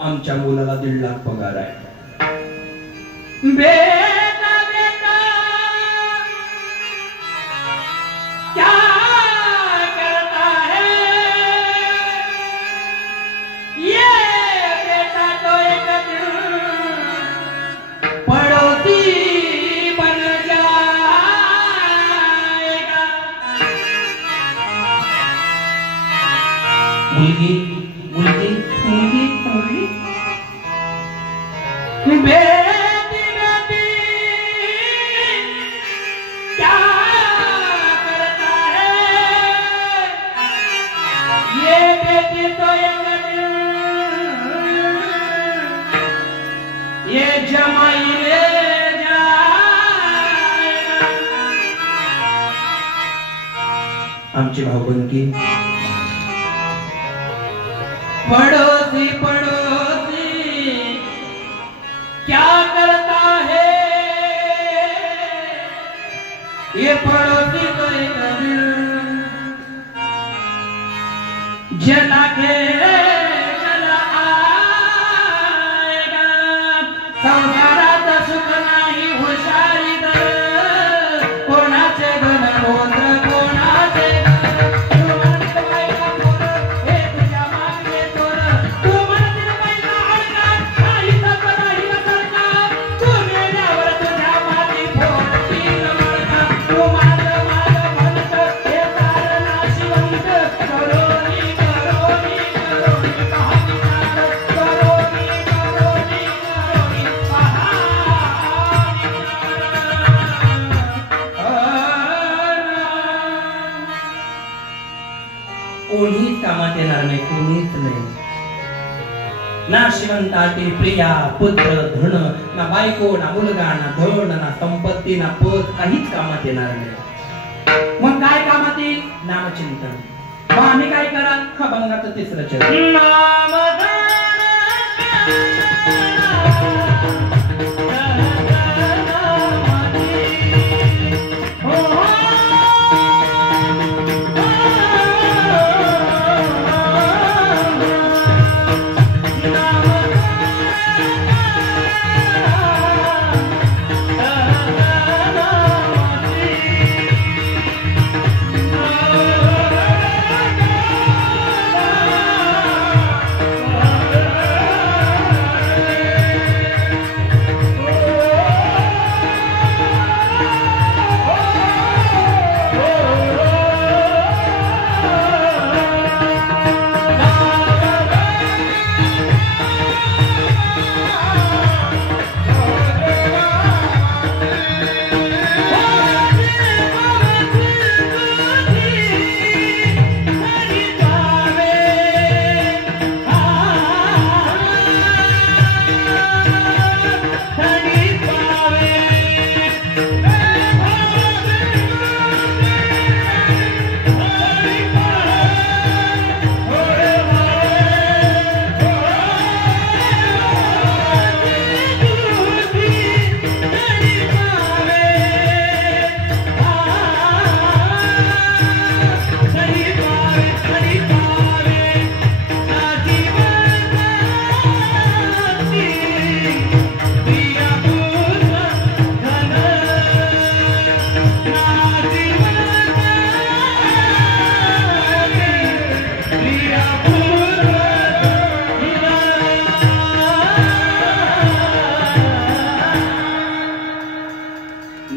आमच्या मुलाला 1.5 लाख पगार आहे. बेटा बेटा क्या करता है ये बेटा तो एक दिन पड़ोसी बन जाएगा. मुलगी मुलगी मुलगी मुलगी बेटी बेटी क्या करता है ये बेटी तो एक दिन ये जमाई ले जाएगा. आमची भावबंदकी पड़ोसी पड़ोसी क्या करता है ये पड़ोसी तो एक दिन जला के चला आएगा. संसारात सुख नाही हुशारी कर कोणाचे धन होत कोणाचे कोणीच कामात येणार नाही, कोणीच नाही. ना श्रीमंताची प्रिया पुत्र धन, ना बायको, ना मुलगा, ना धन, ना संपत्ती, ना पद, काहीच कामात येणार नाही. मग काय कामात येईल? नामचिंतन. मग आम्ही काय करा? अभंगाचं 3रं चरण.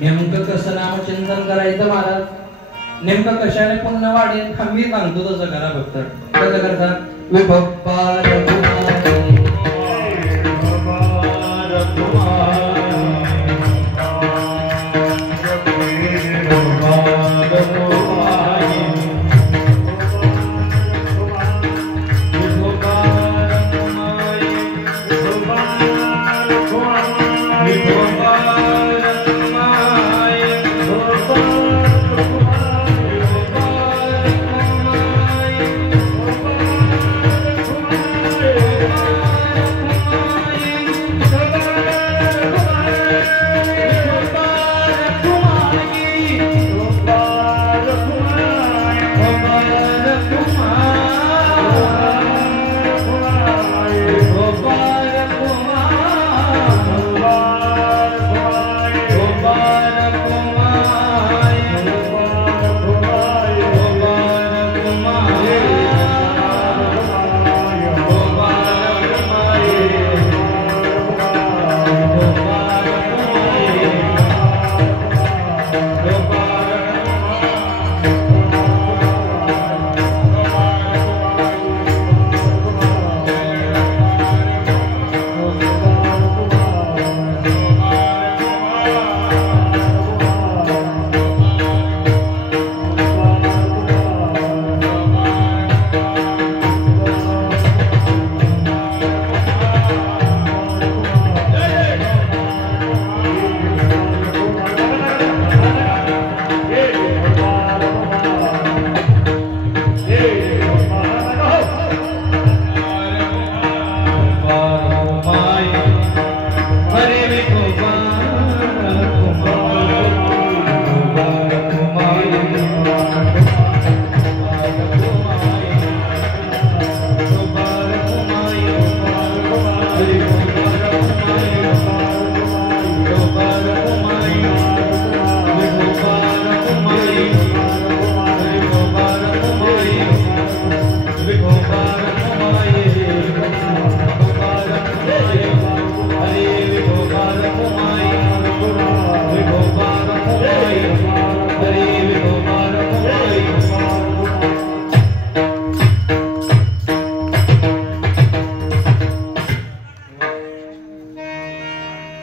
नेमकं कसं नामचिंतन करायचं महाराज? नेमकं कशाने पुण्य वाढेल? मी सांगतो तसं करा फक्त. कसं करता?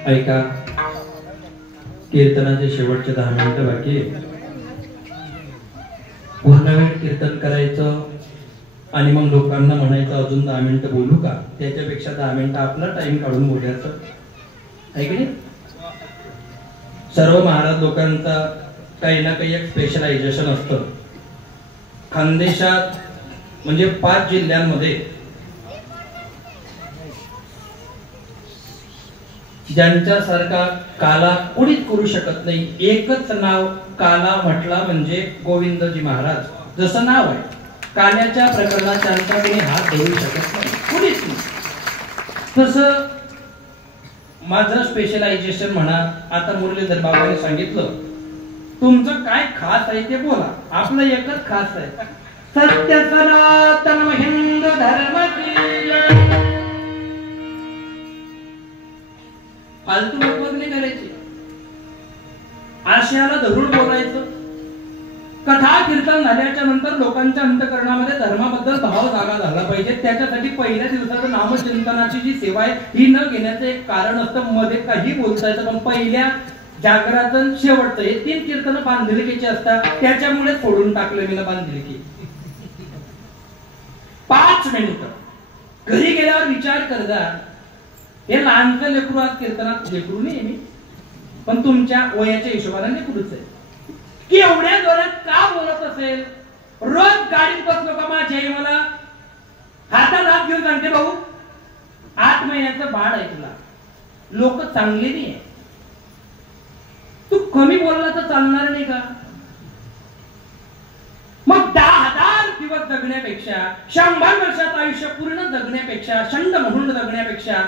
ऐका, कीर्तनाचे शेवटचे 10 मिनिटं बाकी आहे. पूर्ण वेळ कीर्तन करायचं आणि मग लोकांना म्हणायचं अजून 10 मिनिटं बोलू का? त्याच्यापेक्षा 10 मिनिटं आपला टाइम काढून बोलायचं आहे की नाही? सर्व महाराज लोकांचा काही ना काही एक स्पेशलायझेशन असतं. खानदेशात म्हणजे 5 जिल्ह्यांमध्ये ज्यांच्यासारखा काला कोणीच करू शकत नाही. एकच नाव काला म्हटला म्हणजे गोविंदजी महाराज. जसं नाव आहे, काल्याच्या प्रकरणात त्यांचा कोणी हात धरू शकत नाही, कोणीच नाही. तसं माझं स्पेशलायझेशन म्हणा. आता मुरलीधर बाबांनी सांगितलं, तुमचं काय खास आहे ते बोला. आपलं एकच खास आहे, सत्य सनातन हिंदू धर्म की जय. फालतू मत नाही करायची, आशयाला धरून बोलायचं. कथा कीर्तन झाल्याच्या नंतर लोकांच्या अंतःकरणामध्ये धर्माबद्दल भाव जागा झाला पाहिजे. त्याच्यासाठी पहिल्या दिवसाचं नामचिंतनाची जी सेवा आहे ही न घेण्याचं एक कारण असतं. मध्ये काही बोलता येतं, पण पहिल्या जागरातन शेवटचं हे 3 कीर्तन बांधिलकीचे असतात. त्याच्यामुळे सोडून टाकलं मी बांधिलकी. 5 मिनिटं घरी गेल्यावर विचार करता. हे लहानचं लेकरू आज कीर्तनात, लेकरू नाही मी, पण तुमच्या वयाच्या हिशोबाने लेकरूच आहे, की एवढ्या जोरात का बोलत असेल. रोज गाडीत बसलो का माझी आई मला हातात हात घेऊन सांगते, भाऊ 8 महिन्याचं बाळ आहे तुला, लोक चांगले नाही आहे, तू कमी बोलला तर चालणार नाही का? मग 10,000 दिवस जगण्यापेक्षा, 100 वर्षाचं आयुष्य पूर्ण जगण्यापेक्षा, शंड म्हणून जगण्यापेक्षा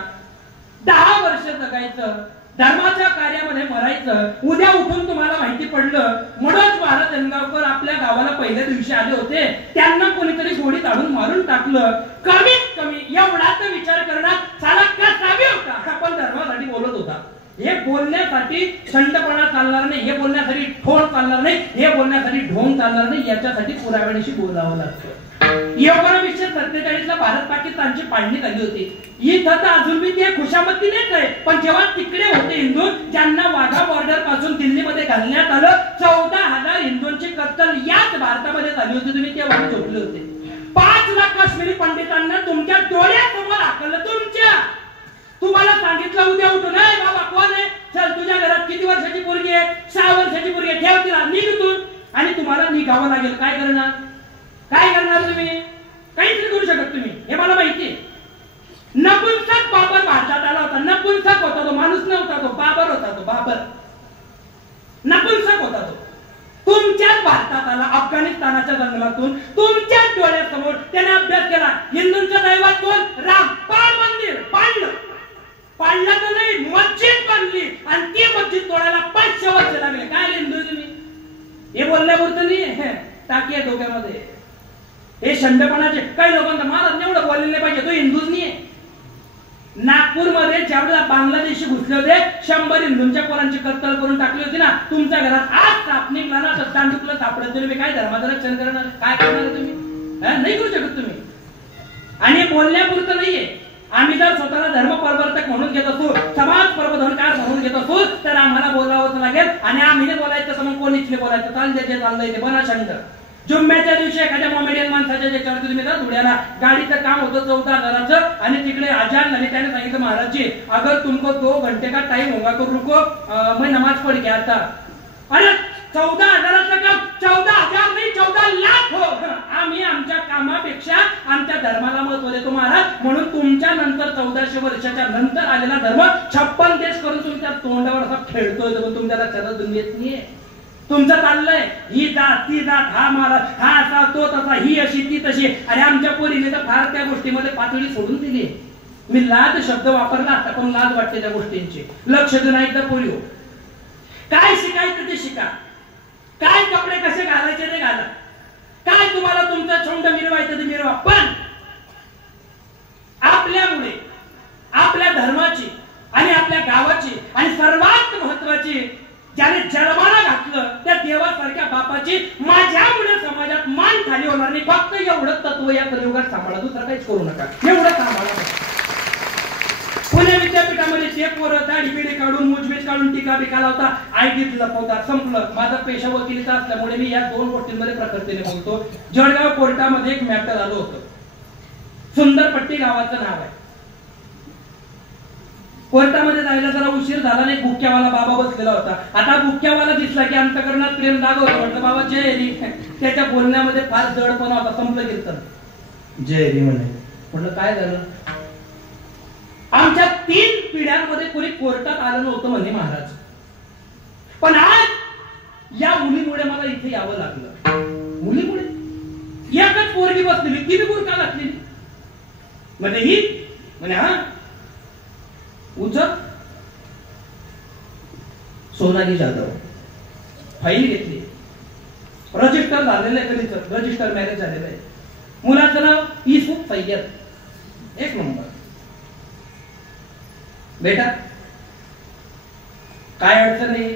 10 वर्ष जगायचं, धर्माच्या कार्यामध्ये मरायचं. उद्या उठून तुम्हाला माहिती पडलं मनोज महाराज जंगावकर आपल्या गावाला पहिल्या दिवशी आले होते, त्यांना कोणीतरी गोळी काढून मारून टाकलं. कमीत कमी एवढा तर विचार करणार, साला कसावी होता, आपण धर्मासाठी बोलत होता. हे बोलण्यासाठी शंडपणा चालणार नाही, हे बोलण्यासाठी ठोण चालणार नाही, हे बोलण्यासाठी ढोंग चालणार नाही. याच्यासाठी पुराव्याशी बोलावं लागतं. 1947ला भारत पाकिस्तानची पाडणी झाली होती. इथं तर अजून बी ते खुशामती नाहीच आहे, पण जेव्हा तिकडे होते हिंदू, ज्यांना वाघा बॉर्डर पासून दिल्लीमध्ये घालण्यात आलं, 14,000 हिंदूंची कत्तल याच भारतामध्ये झाली होती. तुम्ही तेव्हा झोपले होते. 5 लाख काश्मीरी पंडितांना तुमच्या डोळ्यासमोर हाकललं. तुम्हाला सांगितलं उद्या उठून, नाही बाबा कोण आहे, चल तुझ्या घरात किती वर्षाची पोरगी आहे, 6 वर्षाची पोरगी आहे, ठेव तिला, निघ. आणि तुम्हाला निघावं लागेल. काय करणार? काय करणार तुम्ही? काहीच नाही करू शकत तुम्ही, हे मला माहिती. नपुंसक बाबर भारतात आला होता. नपुंसक होता तो, माणूस नव्हता तो, बाबर होता तो. बाबर नपुंसक होता तो. तुमच्याच भारतात आला, अफगाणिस्तानाच्या जंगलातून, तुमच्याच डोळ्यासमोर त्याने अभ्यास केला. हिंदूंचं दैवत कोण? राम. पाळ मंदिर पाडलं तर नाही, मस्जिद बांधली आणि ती मस्जिद तोडायला 500 वर्ष लागले. काय हिंदू तुम्ही? हे बोलल्यापुरतं नाही, टाकी आहे डोक्यामध्ये. हे शंडपणाचे काही लोकांना महाराज एवढं बोललेलं नाही पाहिजे, तो हिंदूच नाहीये. नागपूरमध्ये ज्यावेळेला बांगलादेशी घुसले होते, 100 हिंदूंच्या पोरांची कत्तल करून टाकली होती ना, तुमच्या घरात आज साप निघला ना तर तांडुकला सापडत. तुम्ही काय धर्माचं रक्षण करणार? काय करणार तुम्ही? नाही करू शकत तुम्ही. आणि बोलण्यापुरतं नाहीये. आम्ही जर स्वतःला धर्म परिवर्तक म्हणून घेत असू, समाज प्रबोधनकार म्हणून घेत असू, तर आम्हाला बोलावंच लागेल. आणि आम्ही बोलायचं तर मग कोणीच नाही बोलायचं. चाललंय ते बना शंकर. जुम्म्याच्या दिवशी एखाद्या मॉमेडियन माणसाच्या ज्याच्यावरती तुम्ही जा धुळ्याला, गाडीचं काम होतं 14,000चं, आणि तिकडे अजान झाली. त्याने सांगितलं महाराजजी, अगर तुमको 2 घंटे का टाइम होगा तो रुको, मैं नमाज पढ़ के आता. अरे 14,000चं काम 14,000 नाही, 14 लाख हो. आम्ही आमच्या कामापेक्षा आमच्या धर्माला महत्व देतो महाराज. म्हणून तुमच्या नंतर 1400 वर्षाच्या नंतर आलेला धर्म 56 देश करून तुमच्या तोंडावर असा खेळतोय, पण तुमच्या लक्षात दुनियेत नाहीये. तुमचं चाललंय ही जात ती जात, हा महाराज हा असा तो तसा, ही अशी ती तशी. आणि आमच्या पोरीने तर फार त्या गोष्टीमध्ये पातळी सोडून दिली. मी लाज शब्द वापरला असता, पण लाज वाटते त्या गोष्टींची. लक्ष देऊन एकदा पोरी हो, काय शिकायचं ते शिका, काय कपडे कसे घालायचे ते घाला, काय तुम्हाला तुमचं छोंड मिरवायचं ते मिरवा. पण आपल्यामुळे आपल्या धर्माची आणि आपल्या गावाची आणि सर्वात महत्वाची ज्याने जन्माला घातलं त्या देवासारख्या बापाची माझ्यामुळे समाजात मान खाली होणार नाही. फक्त एवढं तत्व या कलियुगात सांभाळा, दुसरं काहीच करू नका. एवढं सांभाळा. पुणे विद्यापीठामध्ये ते पोरं दाढी बिडी काढून मुजबीज काढून टीका बिका लावता आयटीत लपवतात. संपलं. माझा पेशा वकिलीचा असल्यामुळे मी या दोन गोष्टींमध्ये प्रखरतेने बोलतो. जळगाव कोर्टामध्ये एक मॅटर आलं होतं. सुंदरपट्टी गावाचं नाव आहे. कोर्टामध्ये जायला जरा उशीर झाला नाही. बुक्क्यावाला बाबा बसलेला होता. आता बुक्क्यावाला दिसला की अंतकरणात प्रेम जागवलं. म्हटलं बाबा जय हरी. त्याच्या बोलण्यामध्ये फार जडपणा होता. संपलं कीर्तन. जय हरी म्हणे. म्हटलं काय झालं? आमच्या 3 पिढ्यांमध्ये कोणी कोर्टात आलं नव्हतं म्हणे महाराज. पण आज या मुलीमुळे मला इथे यावं लागलं. मुलीमुळे एकच पोरगी बसलेली ती बी बुरका घातलेली. म्हणजे ही म्हणे हा उचल. सोनाली जाधव फाईल घेतली. रजिस्टर झालेलं आहे. कधीच रजिस्टर मॅरेज झालेलं आहे. मुलाचं नाव युसुफ सय्यद. एक नंबर. बेटा काय अडचण नाही.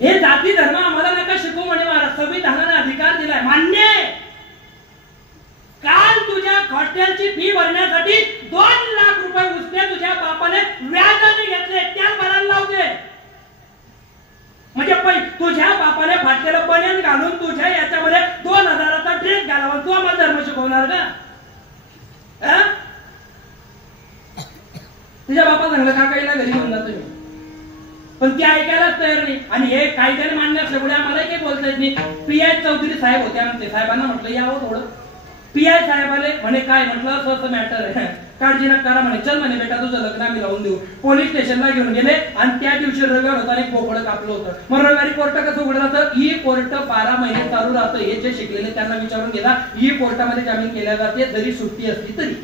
हे जाती धर्म आम्हाला नका शिकवू म्हणे महाराज. संविधानाने अधिकार दिलाय. मान्य आहे. काल तुझ्या हॉस्टेलची फी भरण्यासाठी 2 लाख रुपये उसने तुझ्या बापाने व्याजाने घेतले. त्या भरायला लावते. म्हणजे तुझ्या बापाने फाटलेलं बनियन घालून तुझ्या याच्यामध्ये 2000चा ड्रेस घालावा. तू आम्हाला धर्म शिकवणार का? तुझ्या बापा सांगलं काकाईला घरी घेऊन जातो मी. पण ती ऐकायलाच तयार नाही. आणि हे कायद्याने मान्य असल्यामुळे आम्हाला काही बोलता येत नाही. पीआय चौधरी साहेब होते आमचे. साहेबांना म्हटलं यावं थोडं. पीआय साहेब आले. म्हणे काय? म्हटलं असं मॅटर आहे. काळजी नका करा म्हणे. चल म्हणे बेटा तुझं लग्न आम्ही लावून देऊ. पोलीस स्टेशनला घेऊन गेले आणि त्या दिवशी रविवार होता आणि बोकडं कापलं होतं. मग रविवारी कोर्ट कसं उघडं राहतं? ई कोर्ट 12 महिने चालू राहतं. हे जे शिकलेले त्यांना विचारून गेला. ई कोर्टामध्ये जामीन केल्या जाते जरी सुट्टी असली तरी.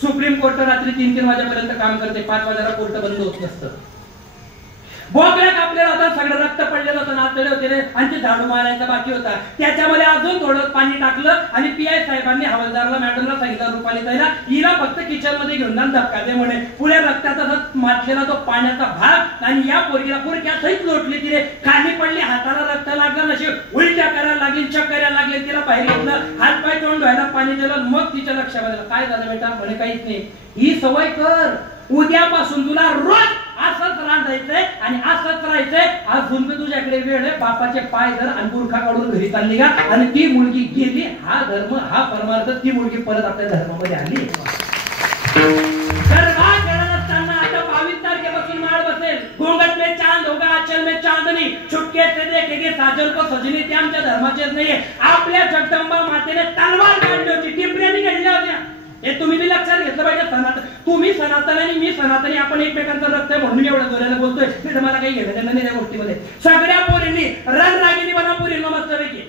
सुप्रीम कोर्ट रात्री 3-3 वाजेपर्यंत काम करते. 5 वाजेला कोर्ट बंद होत नसतं. बोकड्या कापलेला होता. सगळं रक्त पडलेलं होतं. नातडे होते आणि ते झाडू मारायचा बाकी होता. त्याच्यामध्ये अजून थोडं पाणी टाकलं आणि पीआय साहेबांनी हवालदारला मॅडमला सांगितलं रुपाली ताईला हिला फक्त किचन मध्ये घेऊन जाऊन धक्का दे म्हणे. पुढे रक्ताचा मातलेला तो पाण्याचा भाग आणि या पोरगीला पुरक्या सहित लोटली. तिने खाली पडली. हाताला रक्त लागलं. नशी उलट्या करायला लागली. चक्कर करायला लागले. तिला बाहेर घेतलं. हात पाय तोंड धुवायला पाणी दिलं. मग तिच्या लक्षामध्ये काय झालं बेटा? म्हणे काहीच नाही. ही सवय कर. उद्यापासून तुला रोज असंच रांधायचंय आणि असंच राहायचंय. आज झुंब तुझ्याकडे वेळ आहे. बापाचे पाय धर आणि बुरखा काढून घरी चालली का? आणि ती मुलगी गेली. हा धर्म हा परमार्थ. ती मुलगी परत आपल्या धर्मामध्ये आली. असताना आता 22 तारखेपासून माळ बसेल. घोंगट में चांद होगा आंचल में चांदनी छुटके से देखेंगे साजन को सजनी. ते आमच्या धर्माचेच नाहीये. आपल्या जगदंबा मातेने तलवार काढली होती. टिपऱ्याने काढल्या होत्या. हे तुम्ही बी लक्षात घेतलं पाहिजे. सनातन तुम्ही सनातन आणि मी सनातनी. आपण एकमेकांचं रक्त आहे म्हणून एवढं जोराला बोलतोय. मी तुम्हाला काही घेणं देणं नाही त्या गोष्टीमध्ये. सगळ्या पोरींनी रणरागिणी बना. पोरींना मस्तपैकी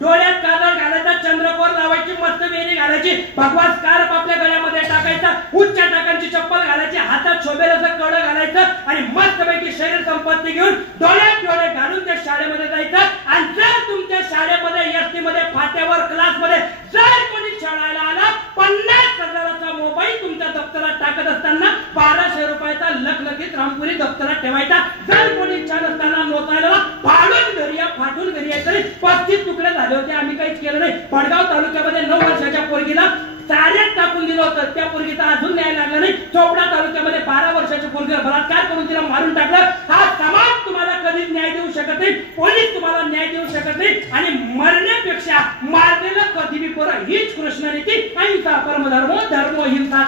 डोळ्यात काजळ घालायचा. चंद्रकोर लावायची. मस्त वेणी घालायची. भगवा स्कार्फ आपल्या गळ्यामध्ये टाकायचा. उच्च टाकांची चप्पल घालायची. हातात शोभेलाचं कड घालायचं आणि मस्तपैकी शरीर संपत्ती घेऊन डोळ्यात डोळे घालून त्या शाळेमध्ये जायचं. आणि जर तुमच्या शाळेमध्ये एसटी मध्ये फाट्यावर क्लासमध्ये जर कोणी शाळेला आला 50,000चा मोबाईल तुमच्या दप्तरात टाकत असताना 1200 रुपयाचा लखलखीत रामपुरी दप्तरात ठेवायचा. जर कोणी छान असताना नोतायला फाडून घरी या फाटून घरी या. तरी 35 तुकडे झाले होते. आम्ही काहीच केलं नाही. भडगाव तालुक्यामध्ये 9 वर्षाच्या पोरगीला चाऱ्यात टाकून दिलं होतं. त्या पोरगीचा अजून न्याय लागला नाही. चोपडा तालुक्यामध्ये 12 वर्षाच्या पोरगीला बलात्कार करून तिला मारून टाकलं. हा समाज तुम्हाला कधीच न्याय देऊ शकत नाही. पोलीस तुम्हाला न्याय देऊ शकत नाही. आणि मरण्यापेक्षा मारलेलं कधी बी बरं. हीच कृष्ण नीती. अहिंसा परमधर्म धर्म हिंसा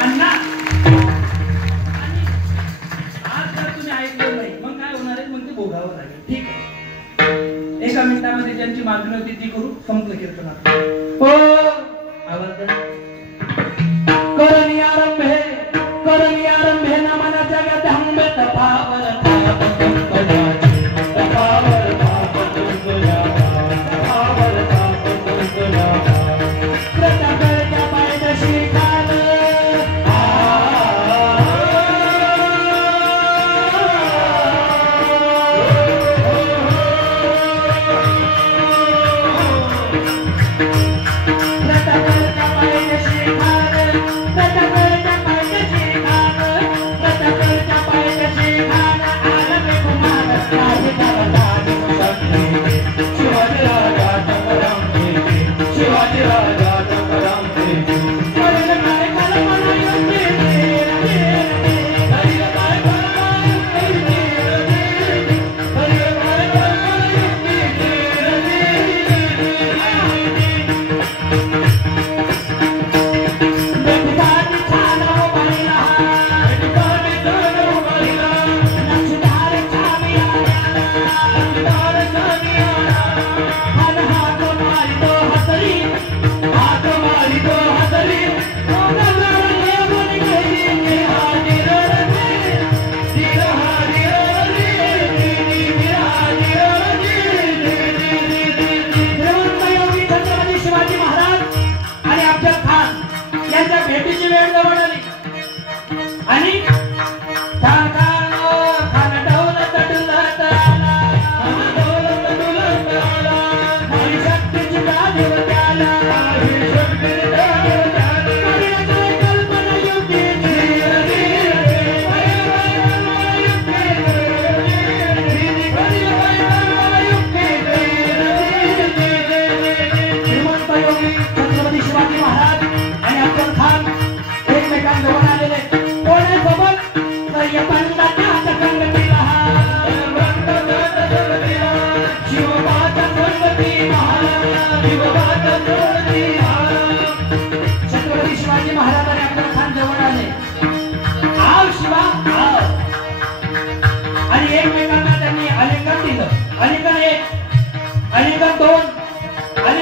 अन्ना. आज जर तुम्ही ऐकलं नाही मग काय होणार आहे? मग ते भोगावं लागेल. ठीक आहे. एका मिनिटामध्ये ज्यांची मागणी होती ती करू. संपलं कीर्तनात. करणी आरंभे न मन जगत हंबे तपावर कृतकर्त्या पायदशी काल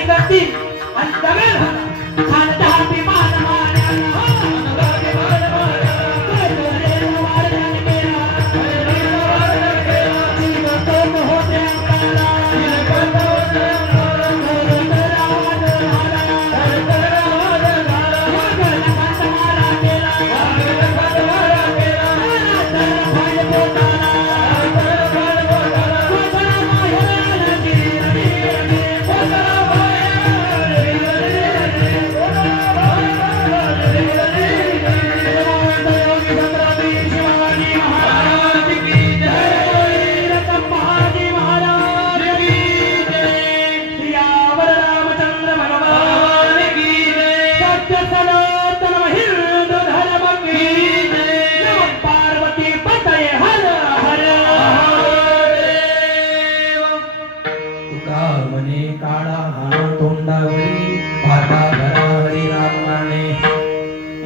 गती आणि दगड खालचा हाती मान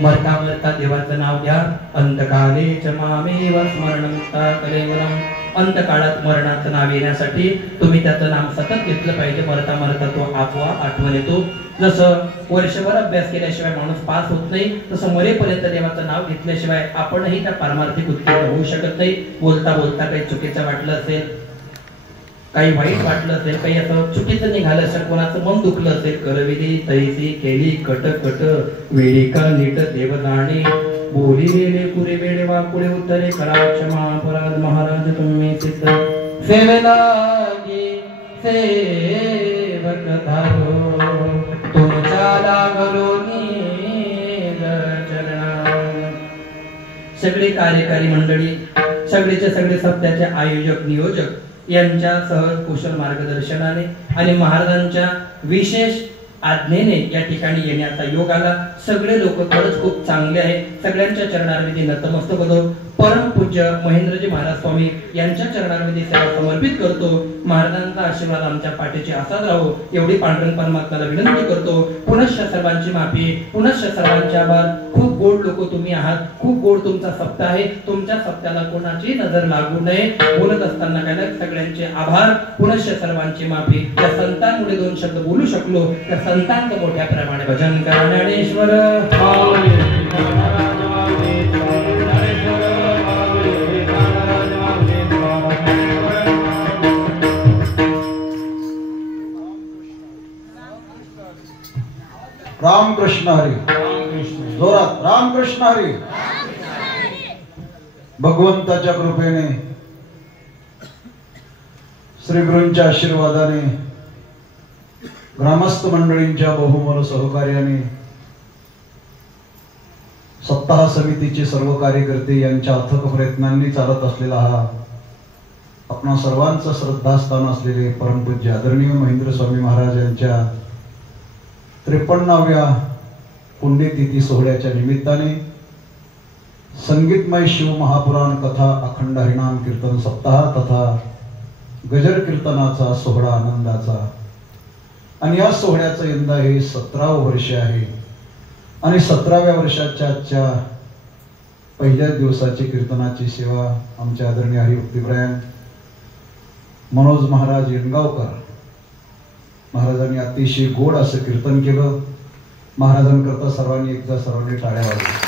मरता मरता देवाचं नाव घ्या. अंतकाले च मामेव स्मरणमुक्ता कलेवरम. अंतकाळात मरणाचं नाव येण्यासाठी तुम्ही त्याचं नाम सतत घेतलं पाहिजे. मरता मरता तो आपोआप आठवण येतो. जसं वर्षभर अभ्यास केल्याशिवाय माणूस पास होत नाही, तसं मरेपर्यंत देवाचं नाव घेतल्याशिवाय आपणही त्या पारमार्थिक उत्तीर्ण होऊ शकत नाही. बोलता बोलता काही चुकीचं वाटलं असेल, काही वाईट वाटलं असेल, काही असं चुकीचं निघालं असेल, कोणाचं मन दुखलं असेल, करविली तैसी केली कट कट वेळी का नीट देव जाणे. बोली वेळे पुरे वेळे वापुळे उत्तरे करा क्षमा अपराध महाराज तुम्ही सिद्ध. सेवेलागी सेवक धारो तुमच्या लागलो नीग चरणा. सगळे कार्यकारी मंडळी, सगळेचे सगळे सत्याचे आयोजक नियोजक यांच्या सहज कुशल मार्गदर्शनाने आणि महाराजांच्या विशेष आज्ञेने या ठिकाणी येण्याचा योग आला. सगळे लोक खरंच खूप चांगले आहे. सगळ्यांच्या चरणारविधी नतमस्तक होतो. परम पूज्य महेंद्रजी महाराज स्वामी यांच्या चरणारविधी सेवा समर्पित करतो. महाराजांचा आशीर्वाद आमच्या पाठीची असाच राहो एवढी पांडुरंग परमात्म्याला विनंती करतो. पुनश्च सर्वांची माफी, पुनश्च सर्वांचे आभार. खूप गोड लोक तुम्ही आहात, खूप गोड तुमचा सप्ताह आहे. तुमच्या सप्त्याला कोणाची नजर लागू नये. बोलत असताना काय सगळ्यांचे आभार, पुनश्च सर्वांची माफी. त्या संतांमुळे दोन शब्द बोलू शकलो, त्या संतांचं मोठ्या प्रमाणे भजन करा. ज्ञानेश्वर रामकृष्ण हरी. जोरात रामकृष्ण हरी. भगवंताच्या कृपेने, श्रीगुरूंच्या आशीर्वादाने, ग्रामस्थ मंडळींच्या बहुमोल सहकार्याने, सप्ताह समितीचे सर्व कार्यकर्ते यांच्या अथक प्रयत्नांनी चालत असलेला हा आपणा सर्वांचं श्रद्धास्थान असलेले परमपूज्य आदरणीय महेंद्र स्वामी महाराज यांच्या 53व्या पुण्यतिथी सोहळ्याच्या निमित्ताने संगीतमय शिव महापुराण कथा अखंड हरिनाम कीर्तन सप्ताह तथा गजर कीर्तनाचा सोहळा आनंदाचा. आणि या सोहळ्याचं यंदा हे 17वे वर्ष आहे. आणि 17व्या वर्षाच्या आजच्या पहिल्याच दिवसाची कीर्तनाची सेवा आमच्या आदरणीय हरिभक्तिपरायण मनोज महाराज येणगावकर महाराजांनी अतिशय गोड असं कीर्तन केलं. महाराजांकरता सर्वांनी एकदा सर्वांनी टाळ्या वाजवल्या.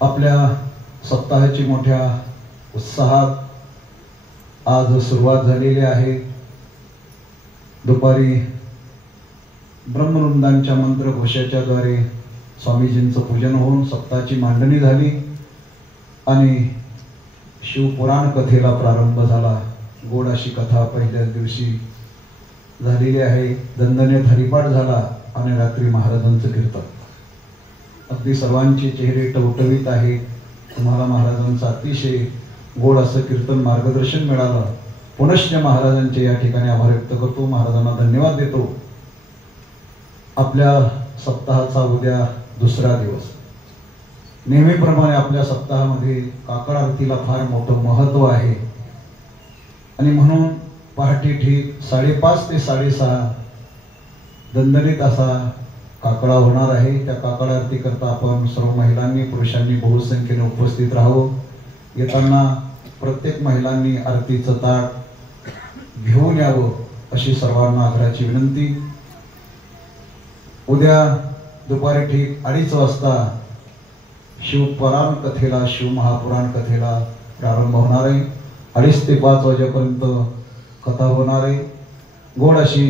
आपल्या सप्ताहाची मोठ्या उत्साहात आज सुरुवात झालेली आहे. दुपारी ब्रह्मवृंदांच्या मंत्रघोषाच्या द्वारे स्वामीजींचं पूजन होऊन सप्ताहाची मांडणी झाली आणि शिवपुराण कथेला प्रारंभ झाला. गोड अशी कथा पहिल्याच दिवशी झालेली आहे. दणदणीत हरिपाठ झाला आणि रात्री महाराजांचं कीर्तन. अगदी सर्वांचे चेहरे टवटवीत आहे. तुम्हाला महाराजांचं अतिशय गोड असं कीर्तन मार्गदर्शन मिळालं. पुनश्च महाराजांचे या ठिकाणी आभार व्यक्त करतो. महाराजांना धन्यवाद देतो. आपल्या सप्ताहाचा उद्या दुसरा दिवस. नेहमीप्रमाणे आपल्या सप्ताहामध्ये काकड आरतीला फार मोठं महत्त्व आहे आणि म्हणून पहाटे ठीक 5:30 ते 6:30 दणदणीत असा काकडा होणार आहे. त्या काकड आरती करता आपण सर्व महिलांनी पुरुषांनी बहुसंख्येने उपस्थित राहावं. येताना प्रत्येक महिलांनी आरतीचं ताट घेऊन यावं अशी सर्वांना आग्रहाची विनंती. उद्या दुपारी ठीक 2:30 वाजता शिवपुराण कथेला, शिवमहापुराण कथेला प्रारंभ होणार आहे. 2:30 ते 5 वाजेपर्यंत कथा होणार आहे. गोड अशी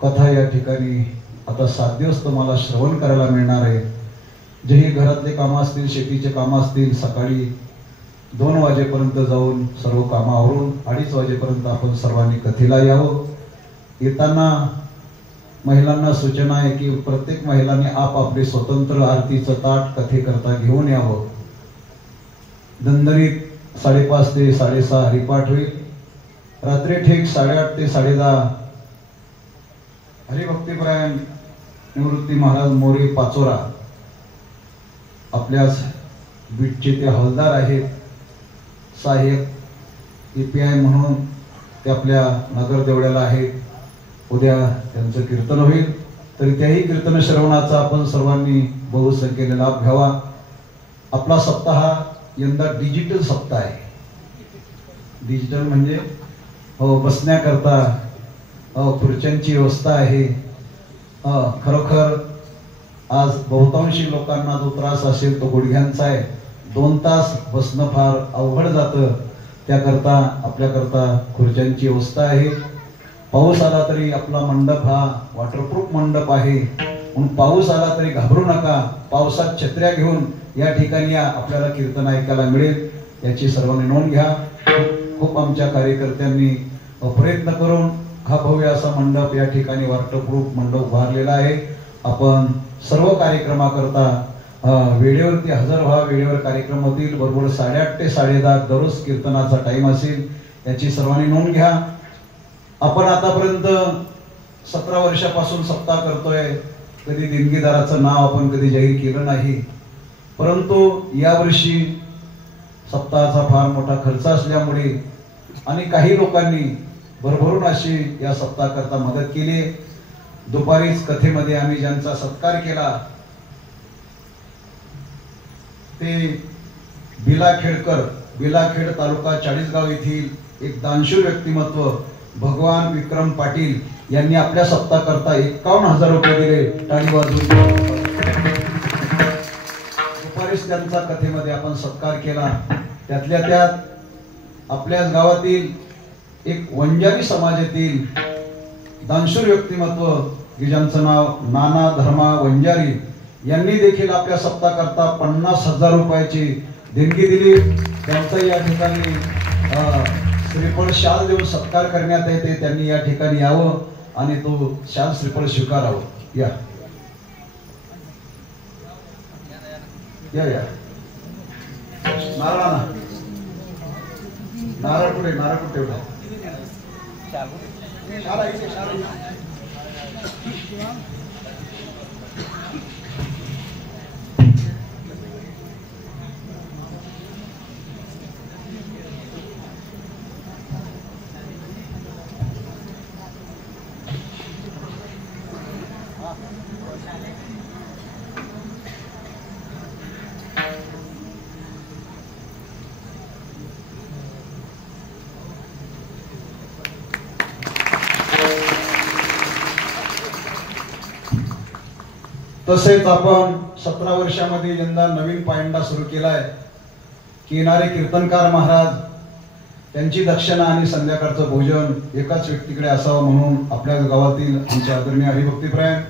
कथा या ठिकाणी आता 7 दिवस तुम्हाला श्रवण करायला मिळणार आहे. जेही घरातले कामं असतील, शेतीचे कामं असतील, सकाळी 2 वाजेपर्यंत जाऊन सर्व कामं आवरून 2:30 वाजेपर्यंत आपण सर्वांनी कथेला यावं. येताना महिलांना सूचना आहे की प्रत्येक महिलांनी आपापले स्वतंत्र आरतीचं ताट कथेकरता घेऊन यावं. दंदरीत 5:30 ते 6:30 हरिपाठ होईल. रात्री ठीक 8:30 ते 10:30 हरिभक्तीपरायण निवृत्ती महाराज मोरे पाचोरा, आपल्याच बीटचे ते हवालदार आहेत, सहाय्यक EPI म्हणून ते आपल्या नगर देवळ्याला आहेत. उद्या त्यांचं कीर्तन होईल. तर त्याही कीर्तन श्रवणाचा आपण सर्वांनी बहुसंख्येने लाभ घ्यावा. आपला सप्ताह यंदा डिजिटल सप्ताह आहे. डिजिटल म्हणजे बसण्याकरता खुर्च्यांची व्यवस्था आहे. खरोखर आज बहुतांशी लोकांना जो त्रास असेल तो गुडघ्यांचा आहे. 2 तास बसणं फार अवघड जातं. त्याकरता आपल्याकरता खुर्च्यांची व्यवस्था आहे. पाऊस आला तरी आपला मंडप हा वॉटरप्रूफ मंडप आहे. म्हणून पाऊस आला तरी घाबरू नका. पावसात छत्र्या घेऊन या ठिकाणी आपल्याला कीर्तन ऐकायला मिळेल, याची सर्वांनी नोंद घ्या. खूप आमच्या कार्यकर्त्यांनी प्रयत्न करून हा भव्य असा मंडप या ठिकाणी वॉटरप्रूफ मंडप उभारलेला आहे. आपण सर्व कार्यक्रमाकरता वेळेवरती हजर व्हा. वेळेवर कार्यक्रम होतील. बरोबर 8:30 ते 10:30 दररोज कीर्तनाचा टाइम असेल, याची सर्वांनी नोंद घ्या. आपण आतापर्यंत 17 वर्षापासून सप्ताह करतोय. कधी देणगीदाराचं नाव आपण कधी जाहीर केलं नाही, परंतु यावर्षी सप्ताहाचा फार मोठा खर्च असल्यामुळे आणि काही लोकांनी भरभरून अशी या सप्ताहाकरता मदत केली. दुपारीच कथेमध्ये आम्ही ज्यांचा सत्कार केला ते बिलाखेड तालुका चाळीसगाव येथील एक दानशूर व्यक्तिमत्व भगवान विक्रम पाटील यांनी आपल्या सप्ताहाकरता 51,000 रुपये दिले. टाळी वाजवून दुपारीच त्यांचा कथेमध्ये आपण सत्कार केला. त्यातल्या त्यात आपल्याच गावातील एक वंजारी समाजातील दानशूर व्यक्तिमत्व की ज्यांचं नाव नाना धर्मा वंजारी यांनी देखील आपल्या सप्ताहाकरता 50,000 रुपयाची देणगी दिली. त्यांचा या ठिकाणी श्रीफळ शाल देऊन सत्कार करण्यात येते. त्यांनी या ठिकाणी यावं आणि तो शाल श्रीफळ स्वीकारावं. या या या नारळ कुठे ठेवला? तसेच आपण 17 वर्षामध्ये यंदा नवीन पायंडा सुरू केलाय की येणारे कीर्तनकार महाराज त्यांची दक्षिणा आणि संध्याकाळचं भोजन एकाच व्यक्तीकडे असावं म्हणून आपल्या गावातील आमचे आदरणीय हरिभक्तीपरायण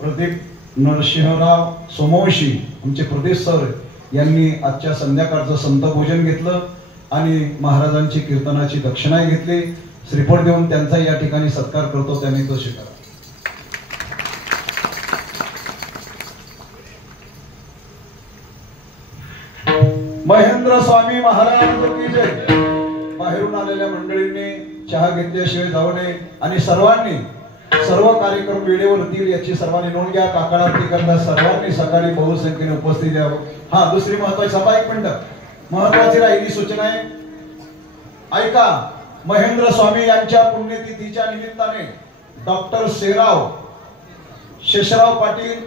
प्रदीप नरसिंहराव सोमवंशी आमचे प्रदेश सर यांनी आजच्या संध्याकाळचं संत भोजन घेतलं आणि महाराजांची कीर्तनाची दक्षिणाही घेतली. श्रीफळ देऊन त्यांचा या ठिकाणी सत्कार करतो. त्यांनी तो स्वीकार. महेंद्र स्वामी महाराज की जय. बाहेरून आलेल्या मंडळींनी चहा घेतल्याशिवाय जाऊ नये आणि सर्व कार्यक्रम वेळेवर होतील याची सर्वांनी नोंद घ्या. काकड आरती करता सर्वांनी सकाळी बहुसंख्येने उपस्थित यावं. हा दुसरी महत्वाची सभा 1 मिनिट महत्वाची राहिली सूचना आहे ऐका. महेंद्र स्वामी यांच्या पुण्यतिथीच्या निमित्ताने doctor Shesharao Patil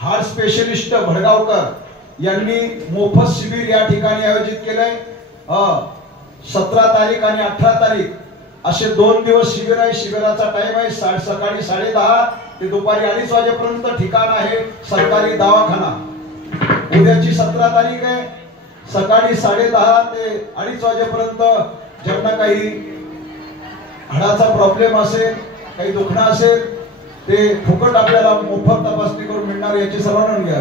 heart specialist Bhadgaonkar यांनी मोफत शिबिर या ठिकाणी आयोजित केलंय. 17 तारीख आणि 18 तारीख असे 2 दिवस शिबिर आहे. शिबिराचा टाइम आहे सकाळी 10:30 ते दुपारी 2:30 वाजेपर्यंत. ठिकाण आहे सरकारी दवाखाना. उद्याची 17 तारीख आहे. सकाळी 10:30 ते 2:30 वाजेपर्यंत ज्यांना काही हाडाचा प्रॉब्लेम असेल, काही दुखणं असेल, ते फुकट आपल्याला मोफत तपासणी करून मिळणार याची सर्वांना घ्या.